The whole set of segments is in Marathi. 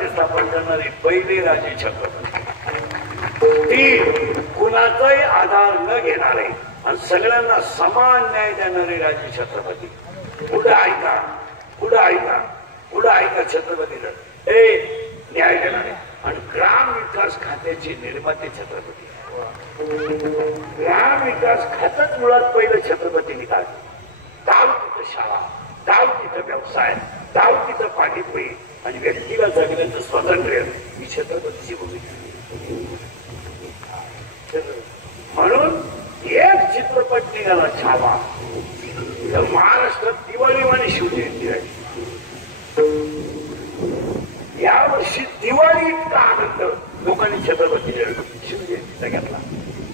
राज्य स्थापन करणारे पहिले राजे छत्रपती, ती कुणाचाही आधार न घेणारे आणि सगळ्यांना समान न्याय देणारे राजे छत्रपती. पुढे ऐका, पुढे ऐका, पुढे ऐका. छत्रपती हे न्याय देणारे आणि ग्राम विकास खात्याचे निर्माते छत्रपती. ग्राम विकास खात्यात मुळात पहिलं छत्रपतींनी काढलं. गाव तिथं शाळा, गाव तिथं व्यवसाय, गाव तिथं पाणीपुरी आणि व्यक्तीला जगण्याचं स्वातंत्र्य ही छत्रपतीची भूमिका. म्हणून एक चित्रपट निघाला छावा, तर महाराष्ट्रात दिवाळी आणि शिवजयंती आहे. यावर्षी दिवाळी इतका आनंद लोकांनी छत्रपती शिवजयंतीचा घेतला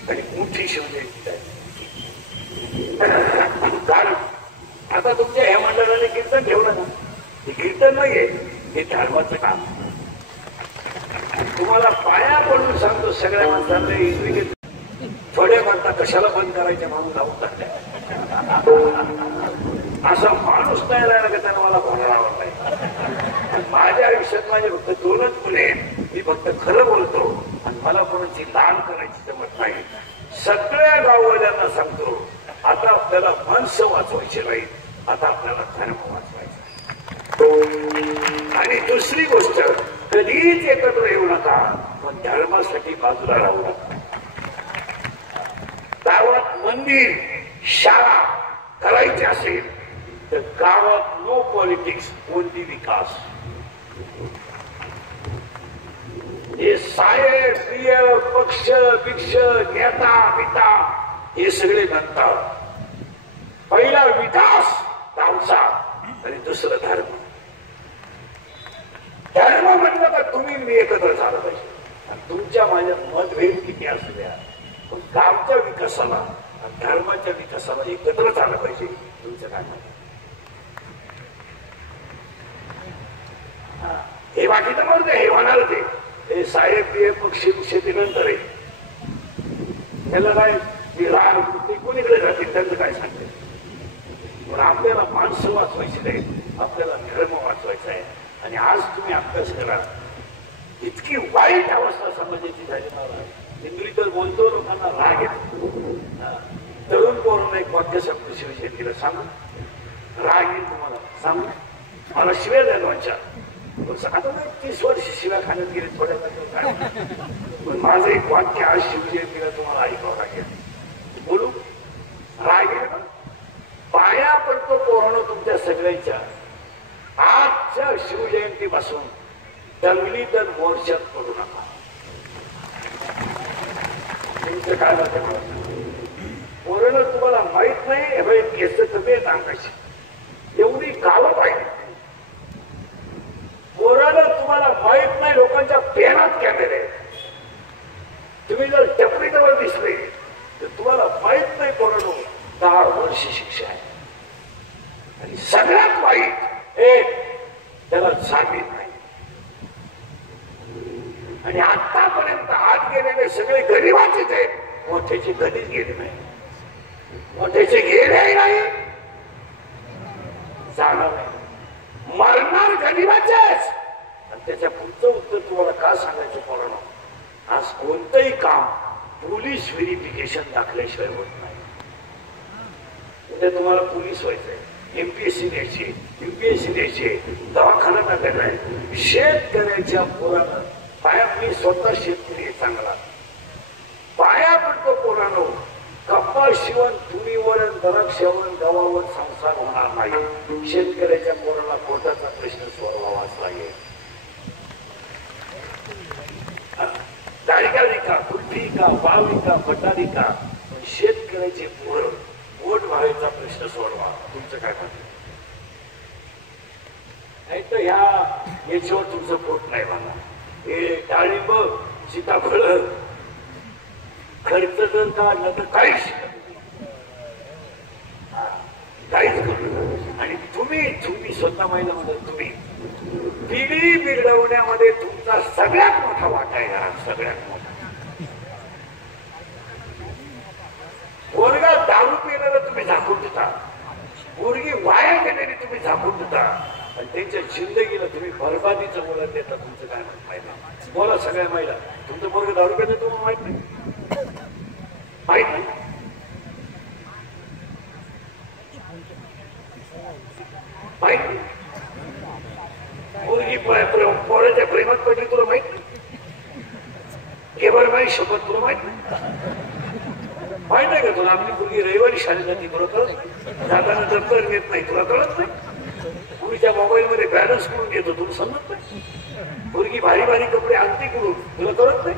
आणि मोठी शिवजयंती आहे. कारण आता तुमच्या ह्या मंडळाने कीर्तन ठेवलं ना, हे कीर्तन नाहीये, हे धर्माचं काम. तुम्हाला पाया पडून सांगतो सगळ्या माणसांना, इंग्रजी थोड्या म्हणता कशाला बंद करायचे म्हणून लावून टाकले. असा माणूस नाही राहिला का त्यानं मला बोलावं नाही. माझ्या आयुष्यात माझे फक्त दोनच मुले आहेत. मी फक्त खरं बोलतो आणि मला कोणाची लाल करायची जमत नाही. सगळ्या गाववाल्यांना सांगतो, आता आपल्याला माणसं वाचवायची नाही, आता आपल्याला धर्म वाचवायचा. आणि दुसरी गोष्ट, कधीच एकत्र येऊ नका, पण धर्मासाठी बाजूला राहू नका. गावात मंदिर, शाळा करायची असेल तर गावात नो पॉलिटिक्स, ओनली विकास. हे साहेब प्रिय पक्ष भिक्ष नेता पिता हे सगळे म्हणतात. पहिला विकास गावचा आणि दुसरं धर्म. धर्म म्हणलं का तुम्ही मी एकत्र झालं पाहिजे. तुमच्या माझ्या मतभेद किती असू द्या, पण गावच्या विकासाला आणि धर्माच्या विकासाला एकत्र झालं पाहिजे. तुमचं काय म्हणणं? हे बाकी तर म्हणते, हे म्हणाल ते साहेब प्रिय पक्षी शेतीनंतर आहे. त्याला काय राग ते कोणीकडे जातील, त्यांचं काय सांगते. पण आपल्याला माणसं वाचवायची नाही, आपल्याला धर्म वाचवायचा आहे. आणि आज तुम्ही अभ्यास करा, इतकी वाईट अवस्था समाजाची झाली मला. इंग्लिश बोलतो, लोकांना राग येतो. तरुण पोरांना एक वाक्य सांगतो शिवशेतीला, सांगू राग येईल तुम्हाला, सांगू मला शिव्या द्यायला वाचा. आता 30 वर्ष शिव्या खाण्यात गेले थोड्या, पण माझं एक वाक्य आज शिवजयंतीला तुम्हाला ऐकावं लागेल. बोलू राग येईल ना? पाया पडतो पोरांनो तुमच्या सगळ्यांच्या. आजच्या शिवजयंतीपासून दंगली तर मोर्चात पडू नका. तुमचं काय म्हणतात पोरांनो, तुम्हाला माहित नाही केस कमी आहेत अंगाची, एवढी गावं पाहिजे. पोरांनो तुम्हाला माहित नाही लोकांच्या पेनात कॅमेरे. तुम्ही जर टपरीजवळ दिसले तर तुम्हाला माहित नाही पोरांनो 10 वर्ष शिक्षा आहे. आणि सगळ्यात वाईट एक त्याला जामीन नाही. आणि आतापर्यंत आत गेलेले सगळे गरीबाचेच आहेत, मोठ्याचे कधीच गेले नाही. मोठ्याचे गेले नाही, जाणार नाही. मरणार गरीबाचेच. आणि त्याच्या पुढचं उत्तर तुम्हाला का सांगायचं पोरांनो, आज कोणतंही काम पोलीस व्हेरिफिकेशन दाखल्याशिवाय होत नाही. उद्या तुम्हाला पोलीस व्हायचंय, एमपीएससी द्यायची, यूपीएससी द्यायची, दवाखाना टाकायलाय. शेतकऱ्याच्या पोरानं पाया, मी स्वतः शेतकरी आहे चांगला, पाया पडतो पोरानो, कपाळ शिवण तुम्हीवर द्राक्षावर गव्हावर संसार होणार नाही. शेतकऱ्याच्या पोराला पोटाचा प्रश्न सोडवावाच लागेल. डाळिका विका, कुल्फी का, पाव विका, बटारी का, शेतकऱ्याचे पोर पोट भरायचा प्रश्न सोडवा. तुमचं काय म्हणणं? नाही तर याच्यावर तुमचं पोट नाही म्हणा. हे डाळिंब सीताफळ खर्च जर काढलं तर काहीच करू. आणि तुम्ही स्वतः महिला म्हणत तुम्ही पिढी बिघडवण्यामध्ये तुमचा सगळ्यात मोठा वाटा आहे. घरात सगळ्यात मोठा. पोरगा दारू पिण्याला तुम्ही झाकून देता, पोरगी वाया गेलेली तुम्ही झाकून देता. आणि त्यांच्या जिंदगीला तुम्ही बरबादीचं बोलत देता. तुमचं काय माहिती नाही. बोला सगळ्या महिला, तुमचं पोरग दारू रुपये तुम्हाला माहित नाही? माहित नाही? माहित नाही? मुलगी पोराच्या प्रेमात पडली तुला माहित नाही? केवळ माही शपथ तुला माहित नाही? माहित आहे का तुला? आपली मुलगी रविवारी शाळेत जाते तुला कळत नाही? जाताना दप्तर घेत नाही तुला कळत नाही? मुलीच्या मोबाईल मध्ये बॅलन्स करून घेतो तुला समजत नाही? मुलगी भारी भारी कपडे आणते करून तुला कळत नाही?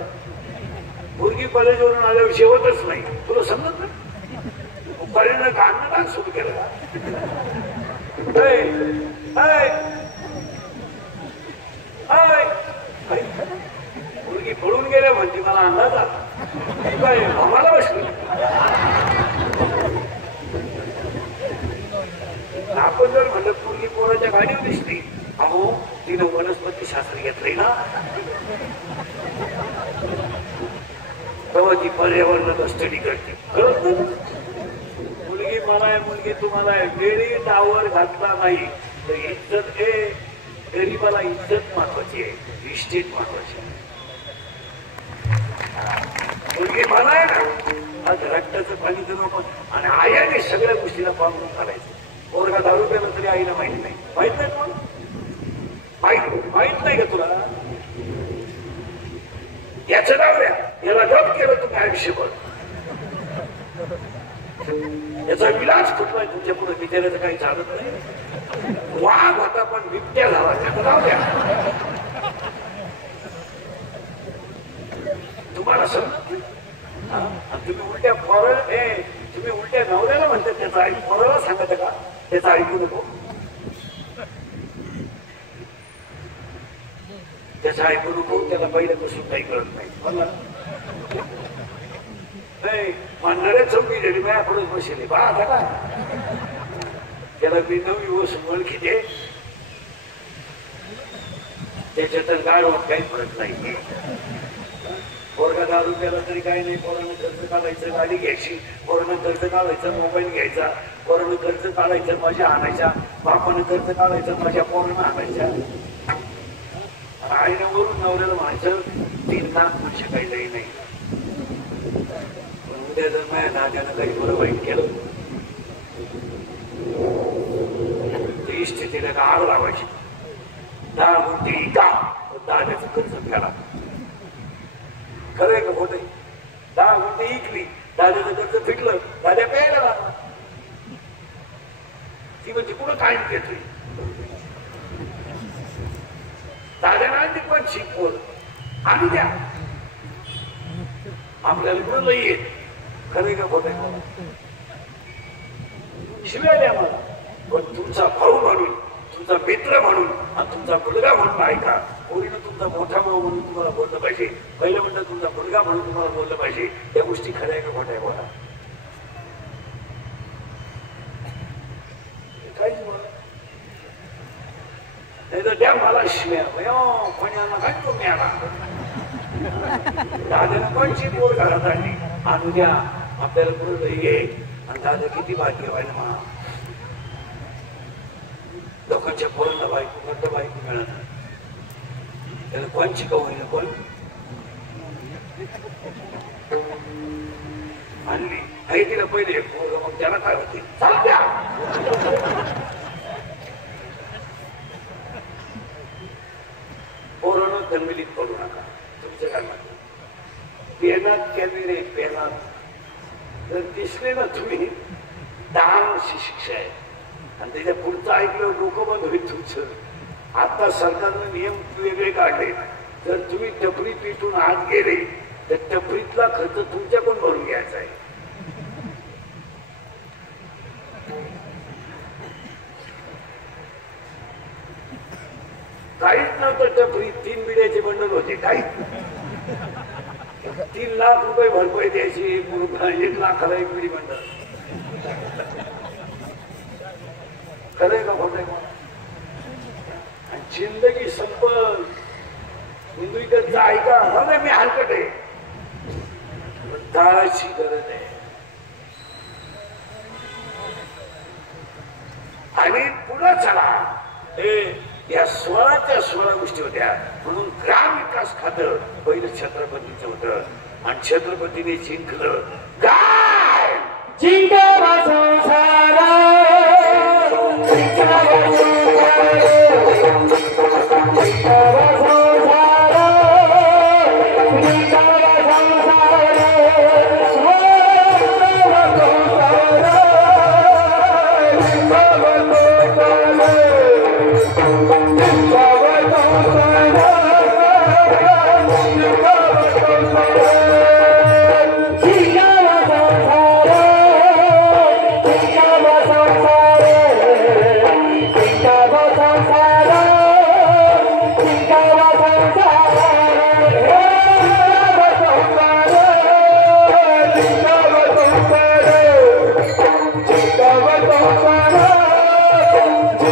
मुलगी कॉलेजवरून आल्यावर जेवतच नाही तुला समजत नाही? पर्यंत गाणं सुरू केलं. मुलगी पळून गेल्या म्हणजे मला अंदाज आला. काय आम्हाला बसली आपण जर म्हणलं मुलगी पोराच्या गाडीवर दिसली, अहो तिनं वनस्पती शास्त्र घेतलंय ना, तेव्हा ती पर्यावरणात स्टडी करते. मुलगी मला आहे, मुलगी तुम्हाला आहे. वेळी टावर घातला नाही तर इज्जत आहे. गरीबाला इज्जत महत्वाची आहे, इस्टेट महत्वाची आहे. मुलगी मला आहे ना, आज रक्ताचं पाणी तर नको. आणि आईने सगळ्या गोष्टीला पाहून घालायचं. पोरगा दारू प्याला तरी आईला माहिती नाही. माहित नाही कोण? माहित नाही का तुला? याचं नाव द्या, याला जप केलं तुम्ही आयुष्यभर. याचा विलास कुठला तुमच्या पुढे बिचारायचं काही चालत नाही. वाघ होता पण बिबट्या झाला, त्याचं नाव द्या. तुम्हाला समजत नाही? तुम्ही उलट्या तुम्ही उलट्या नवऱ्याला म्हणतात त्याचा ऐकू, पोराला सांगत का त्याचा ऐकू नको? त्याचा ऐकू नको. त्याला पहिल्यापासून काही कळत नाही. म्हणणाऱ्या चौकी झाली माझ्या पुढे बसले बा. आता त्याला मी नवी वस ओळखीते, त्याच्यात गाडवत काही फरक नाही. पोरगा दारू प्याला तरी काही नाही. पोरानं कर्ज काढायचं, गाडी घ्यायची. पोरानं कर्ज काढायचं, मोबाईल घ्यायचा. पोरानं कर्ज काढायचं, मजा आणायच्या. बापानं कर्ज काढायचं, माझ्या पोरानं आणायच्या. आईनं वरून नवऱ्याला म्हणायचं 3 लाख म्हणजे काही नाही. पण उद्या जर माझ्या नात्यानं काही बरं वाईट केलं तर इस्टेटीला आग लावायची. 10 गुंठे इका, 10 कर्ज फेडा. खरंय का खोट? 10 गुंठे इकली, 10 कर्ज फिटलं, 10 प्यायला लागला. ती म्हणजे कुठं काय घेतली? 10 पण शिकवल आणि द्या आपल्याला कुठं लई येत. खरंय का खोट? शिवाय द्या मला, पण तुमचा भाऊ म्हणून, तुमचा मित्र म्हणून आणि तुमचा मुलगा म्हणून ऐका. पोरीनं तुमचा मोठा भाऊ म्हणून तुम्हाला बोललं पाहिजे. पहिलं म्हणतं तुमचा मुलगा म्हणून तुम्हाला बोललं पाहिजे. त्या गोष्टी खऱ्या का खोट्या? बोला. काहीच बोला नाही तर द्या मला शिव्या. कोणाला काय तो मिळाला. दादानं कोणची पोर घरात आणली, आणू द्या आपल्याला पुढे ये. आणि दादा किती भाग्यवान म्हणा. लोकांच्या पोरांना बायको करता बायको मिळत. त्याला कोणची कवळी कोण आणली आई तिला पहिले पोरग, मग त्याला काय होते? चालत्या पोरानं दंगलीत पडू नका. तुमचं काय म्हणत? पेनात कॅमेरे पेनात जर दिसले ना तुम्ही, 10 वर्षी शिक्षा आहे. आणि त्याच्या पुढचं ऐकलं डोकं बंद होईल तुमचं. आता सरकारनं नियम वेगळे काढले. जर तुम्ही टपरी पिटून आत गेले तर टपरीतला खर्च तुमच्याकडून भरून घ्यायचा आहे. काहीच नव्हतं टपरी. 3 बिड्याचे बंडल होते. काहीच 3 लाख रुपये भरपाई द्यायची. 1 लाखाला 1 बिडी बंडल. खरंय का खोटंय? जिंदगी संपल. हिंदुईकडचा ऐका. मला मी हलकट आहे, काळाची गरज आहे. आणि पुढे चला. या 16च्या 16 गोष्टी होत्या. म्हणून ग्राम विकास खातं पहिलं छत्रपतीचं होतं आणि छत्रपतीने जिंकलं काय? जिंकावा संसार, जिंकावा संसार, जिंकावा संसार, जिंकावा संसार, जिंकावा संसार,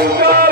जिंकावा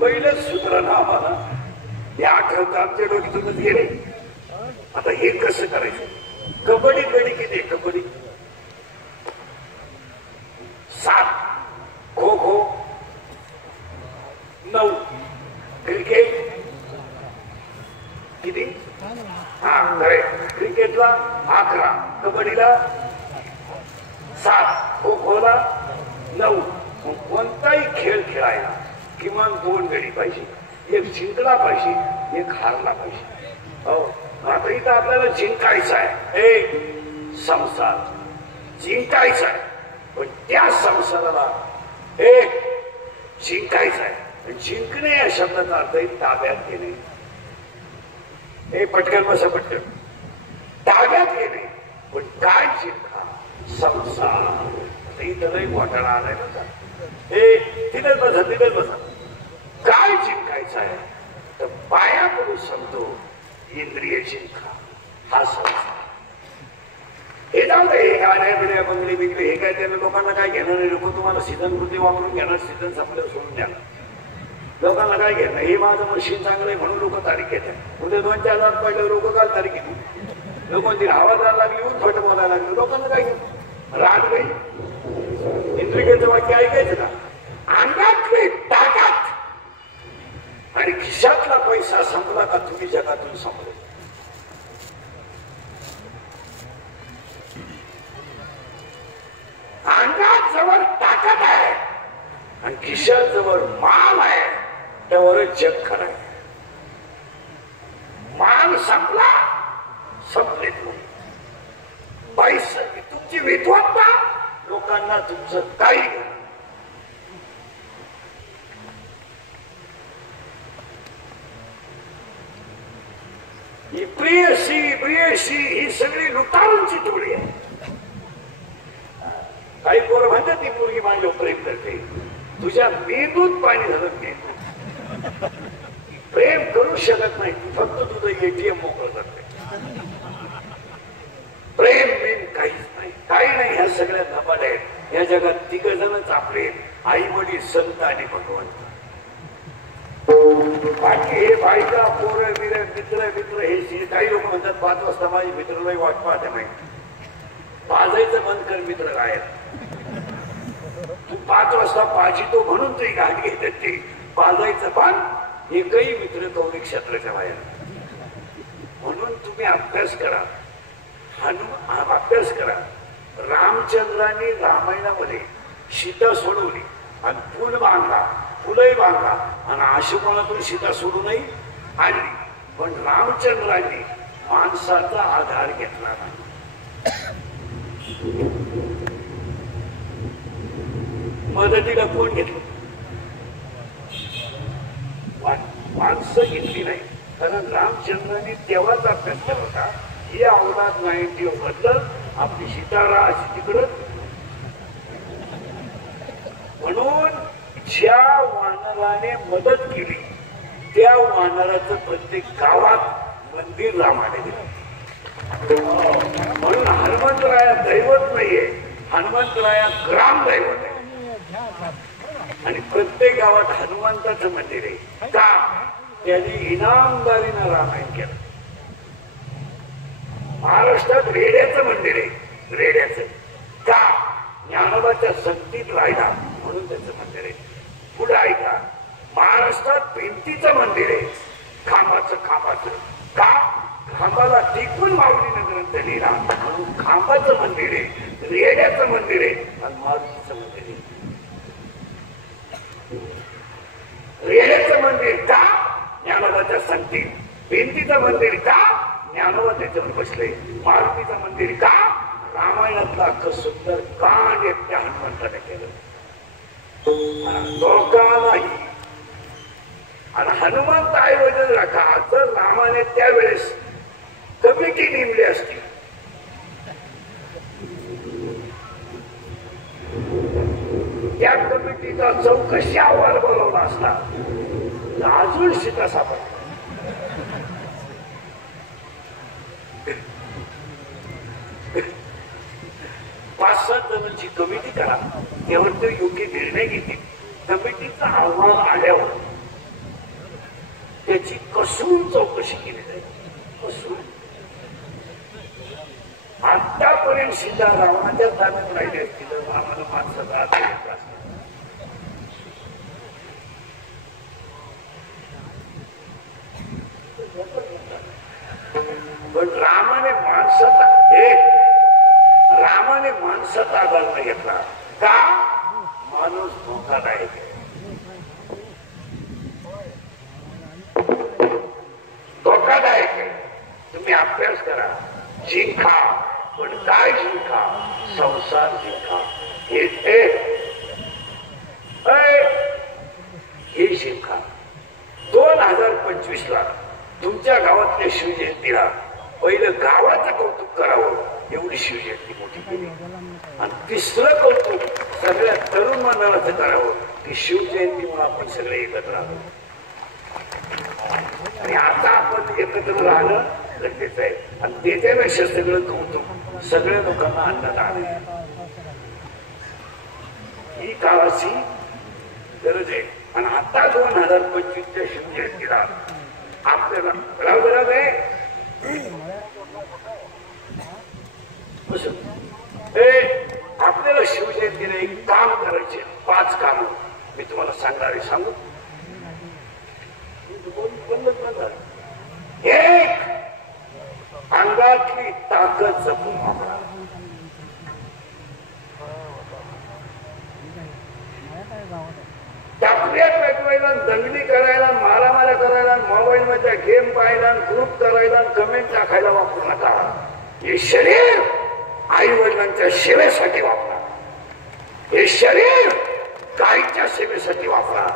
पहिलंच सूत्र ना आम्हाला हे आठवतं आमच्या डोक्यातूनच गेले. आता हे कसं करायचं? कबड्डी गडी किती? कबड्डी 7, खो खो 9, क्रिकेट किती? हा खरे, क्रिकेटला 11, कबड्डीला 7, खो खोला 9. कोणताही खेळ खेळायला किमान 2 गडी पाहिजे. एक जिंकला पाहिजे, एक हारला पाहिजे. हो, आता इथं आपल्याला जिंकायचं आहे. संसार जिंकायचा आहे, पण त्या संसाराला एक जिंकायचं आहे. जिंकणे या शब्दाचा अर्थ ताब्यात घेणे. पटकन बसा, पटकन ताब्यात घेणे. पण काय जिंका? संसार. इथं नाही घोटाळा आलाय बघा. तिथेच बसा, तिथेच बसा. काय जिंकायचं आहे तर पायाकडून सांगतो, इंद्रिय जिंका. हा संसार. हे जाऊ दे, हे गाड्या बिड्या बंगले बिगले हे काय त्याला लोकांना काय घेणार नाही. लोक तुम्हाला सीझन कृती वापरून घेणार, सीझन संपल्यावर सोडून द्यायला. लोकांना काय घेणार? हे माझं मशीन चांगलं आहे म्हणून लोक तारीख घेतात. उद्या 2-4 हजार पडले लोक काल तारीख घेतली. लोकांची आवाजाला लागली, उठफट बोलायला लागली. लोकांना काय घेत? राग नाही. इंद्रियाचं वाक्य ऐकायचं का? अंगातली ताकद आणि खिशातला पैसा संपला का तुम्ही जगातून संपले. अंगात जवळ ताकद आहे आणि खिशात जवळ माल आहे, त्यावरच जग खरं आहे. माल संपला, संपले तुम्ही. पैसा तुमची विद्वत्ता लोकांना तुमचं काही ही प्रियशी प्रियशी ही सगळी लुटारूंची टोळी आहे. काही पोरं म्हणतात ती पोरगी माझ्यावर प्रेम करते. तुझ्या मेंदूत पाणी झालं. मेंदूत प्रेम करू शकत नाही, फक्त तुझं एटीएम मोकळं करते. प्रेम बिन काहीच नाही, काही नाही. ह्या सगळ्या धपाट आहेत. या जगात 3 जणच आपले आई वडील, संत आणि भगवंत. बाकी हे बायका पोरं बिर मित्र मित्र हे काही लोक म्हणतात 5 वाजता माझी मित्रालाही वाट पाहते नाही. पाजायचं बंद कर, मित्र गायब. तू 5 वाजता पाजितो म्हणून तुझी गाठ घेतात ते. पाजायचं बंद. एकही मित्र कौलिक क्षेत्राच्या बाहेर. म्हणून तुम्ही अभ्यास करा, अभ्यास करा. रामचंद्राने रामायणामध्ये सीता सोडवली आणि पूल बांधला. फुलंही बांधला आणि आशुपणातून सीता सोडूनही आणली. पण रामचंद्रांनी माणसाचा आधार घेतला नाही. मदतीला कोण घेतलं? माणसं घेतली नाही. कारण रामचंद्रांनी तेव्हाच अभ्यास केला होता, ही अवलाद नाही ती बदल आपली सीतारा अशी तिकडं. म्हणून ज्या वानराने मदत केली त्या वानराचं प्रत्येक गावात मंदिर रामाने दिलं. म्हणून हनुमंतराया दैवत नाहीये, हनुमंतराया ग्राम दैवत आहे. आणि प्रत्येक गावात हनुमंताचं मंदिर आहे. का? त्यांनी इनामदारीनं रामायण केलं. महाराष्ट्रात रेड्याचं मंदिर आहे, रेड्याचं. का? ज्ञानोबाच्या संगतीत राहिला म्हणून त्याचं मंदिर आहे. पुढे ऐका, महाराष्ट्रात भिंतीचं मंदिर आहे, खांबाचं. का? खांबाला टिकून माऊलीनं ग्रंथ लिहिला म्हणून खांबाचं मंदिर आहे, रेड्याचं मंदिर आहे आणि मारुतीचं मंदिर आहे. रेड्याचं मंदिर का? ज्ञानोबाच्या संगतीत. भिंतीचं मंदिर का? ज्ञानोबा त्याच्यावर बसले. मारुतीचं मंदिर का? रामायणातला अख्खं सुंदर कांड एकट्या हनुमंताने केलं. दोघांनाही. आणि हनुमंत ऐवजी राखा जर रामाने त्यावेळेस कमिटी नेमली असती, त्या कमिटीचा चौकशी अहवाल बोलवला असता तर अजून सीता सापडला. 5-7 जणांची कमिटी करा, तेव्हा ते योग्य निर्णय घेतील. कमिटीचा अहवाल आल्यावर त्याची कसून चौकशी केली जाईल. कसून आतापर्यंत सीता रावणाच्या ताब्यात राहिली असतील, रामाला माणसाचा आधार घेतला असता. पण रामाने माणसाचा आधार नाही घेतला. का? माणूस धोकादायक आहे. धोकादायक आहे. तुम्ही अभ्यास करा, जिंका. पण काय जिंका? संसार जिंका. हे जिंका. 2025 ला तुमच्या गावातल्या शिवजयंतीला पहिलं गावाचं कौतुक करावं, एवढी शिवजयंती मोठी केली. आणि तिसरं कौतुक सगळ्या तरुण मंडळाचं करावं की शिवजयंतीमुळे आपण सगळे एकत्र आलो. आणि आता आपण एकत्र राहणं गरजेचं आहे. आणि त्याच्यापेक्षा सगळं कौतुक सगळ्या लोकांना अन्नदान आहे. ही काळाची गरज आहे. आणि आता 2025च्या शिवजयंतीला आपल्याला गरज आहे. आपल्याला शिवजयंतीला एक काम करायचे, 5 काम मी तुम्हाला सांगणार आहे. सांगू? एक, अंगातली ताकद जपून वापरा. टाकऱ्या पेटवायला, दंगली करायला, मारामाऱ्या करायला, मोबाईल मध्ये गेम पाहायला, ग्रुप करायला, कमेंट टाकायला वापरू नका. हे शरीर आई वडिलांच्या सेवेसाठी वापरा. हे शरीर गायीच्या सेवेसाठी वापरा.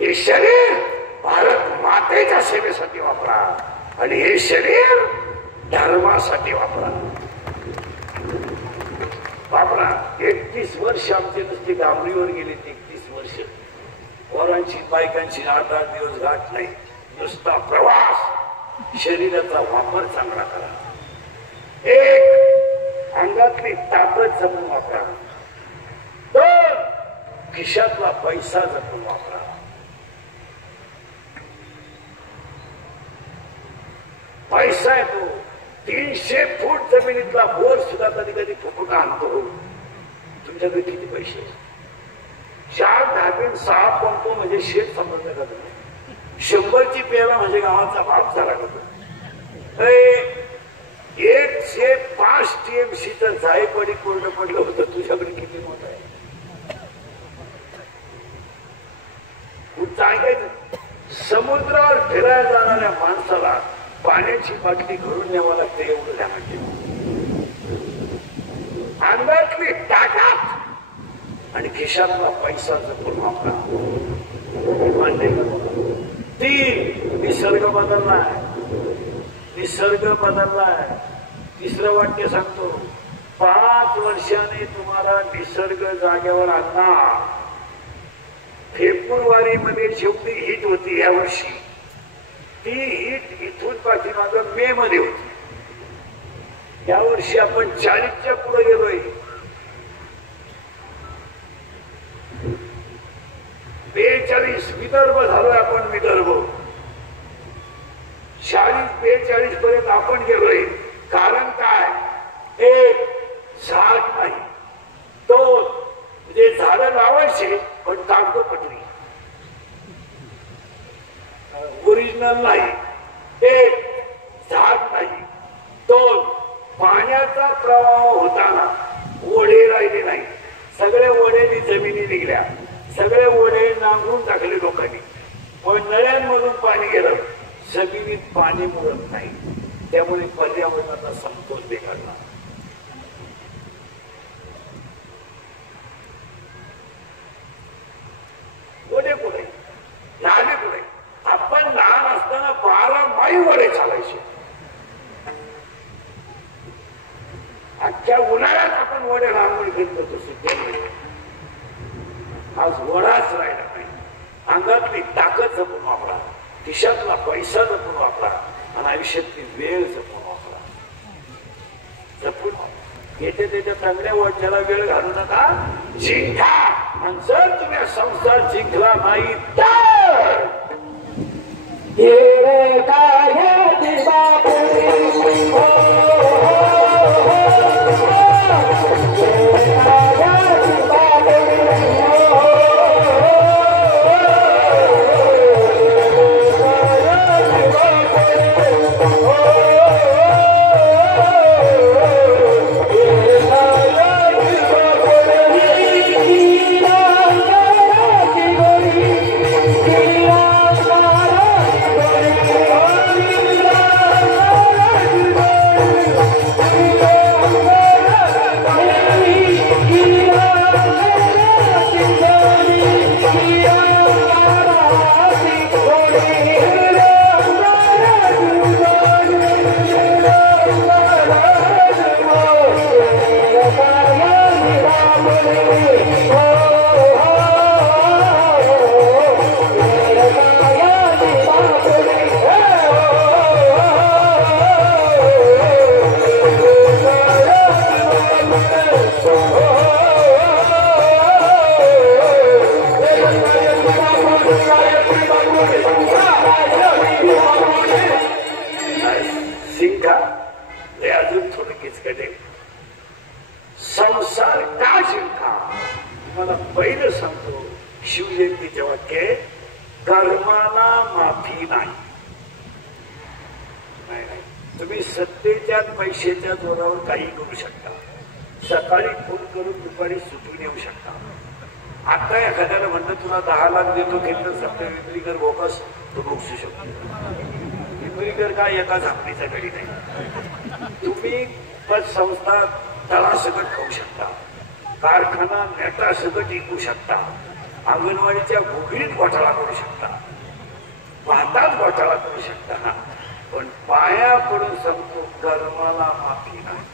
हे शरीर भारत मातेच्या सेवेसाठी वापरा. आणि हे शरीर धर्मासाठी वापरा. 31 वर्ष आमचे नुसते डांबरीवर गेले. 31 वर्ष पोरांची बायकांची 8-8 दिवस गाठ नाही, नुसता प्रवास. शरीराचा वापर चांगला करा. एक, अंगातली ताकद जपून वापरा. 2, खिशातला पैसा जपून वापरा. पैसा आहे तो 300 फूट जमिनीतला बोर सुद्धा कधी कधी फुकून आणतो. तुमच्याकडे किती पैसे? 4 धाबे 6 पंप म्हणजे शेत समजलं का तुम्ही? 100ची पेरा म्हणजे गावाचा भाग झाला का? 105 TMCचं जायकवाडी कोरडं पडलं होतं. तुझ्याकडे किती मोठं आहे? ऐकायचं, समुद्रावर फिरायला जाणाऱ्या माणसाला पाण्याची बाटली घरून न्यावं लागते एवढं ध्यानात ठेवा. अंगातली ताकद आणि खिशातला पैसा जपून वापरा. मान्य ती निसर्ग बदललाय, निसर्ग बदललाय. तिसरं वाक्य सांगतो, 5 वर्षाने तुम्हाला निसर्ग जागेवर आणणार. फेब्रुवारी मध्ये शेवटी हिट होती या वर्षी, ती हिट इथून पाठीमागं मे मध्ये होती. या वर्षी आपण 40च्या पुढे गेलोय. 42 विदर्भ झालोय आपण, विदर्भ 40-42 पर्यंत आपण गेलोय. कारण काय, एक झाड नाही, 2 म्हणजे झाडं लावायचे पण कागदपत्री ओरिजिनल नाही, एक झाड नाही, 2 पाण्याचा प्रवाह होताना ओढे राहिले नाही. सगळे ओढे जमिनी निघल्या, सगळे ओढे नांगरून टाकले लोकांनी, पण नळ्यांमधून पाणी गेलं, जमिनीत पाणी मुरत नाही. त्यामुळे पर्यावरणाचा समतोल बिघडला. ओढे पुढे झाले पुढे. आपण लहान असताना 12 मैल वडे चालायचे. अख्ख्या उन्हाळ्यात आपण वडे रांगोळी करत होतो सुट्ट्यामध्ये. आज वडाच राहिला नाही. अंगातली ताकद जपून वापरा, खिशातला पैसा जपून वापरा आणि आयुष्यातली वेळ जपून वापरा. जपून वापरा. येथे त्याच्या चांगल्या वाटण्याला वेळ घालू नका. जिंका, आणि जर तुम्ही संसार जिंकला नाही तर अजून थोडं किचकटे. संसार का जिंका? तुम्हाला पहिलं सांगतो, शिवजयंतीच्या वाक्य, कर्माला माफी नाही. तुम्ही सत्तेच्या पैशाच्या जोरावर काही करू शकता. सकाळी फोन करून दुपारी सुटून येऊ शकता. आता एखाद्याला म्हणलं तुला 10 लाख देतो, केंद्र सत्ता विक्रीकर बोकस, तो बक्षू शकतो. विक्रीकर काय एका झापडीचा घडी नाही. तुम्ही पतसंस्था तळासकट खाऊ शकता, कारखाना नेटासकट विकू शकता, अंगणवाडीच्या भोगरीत घोटाळा करू शकता, भातात घोटाळा करू शकता, पण पाया पडून सांगतो कर्माला माफी नाही.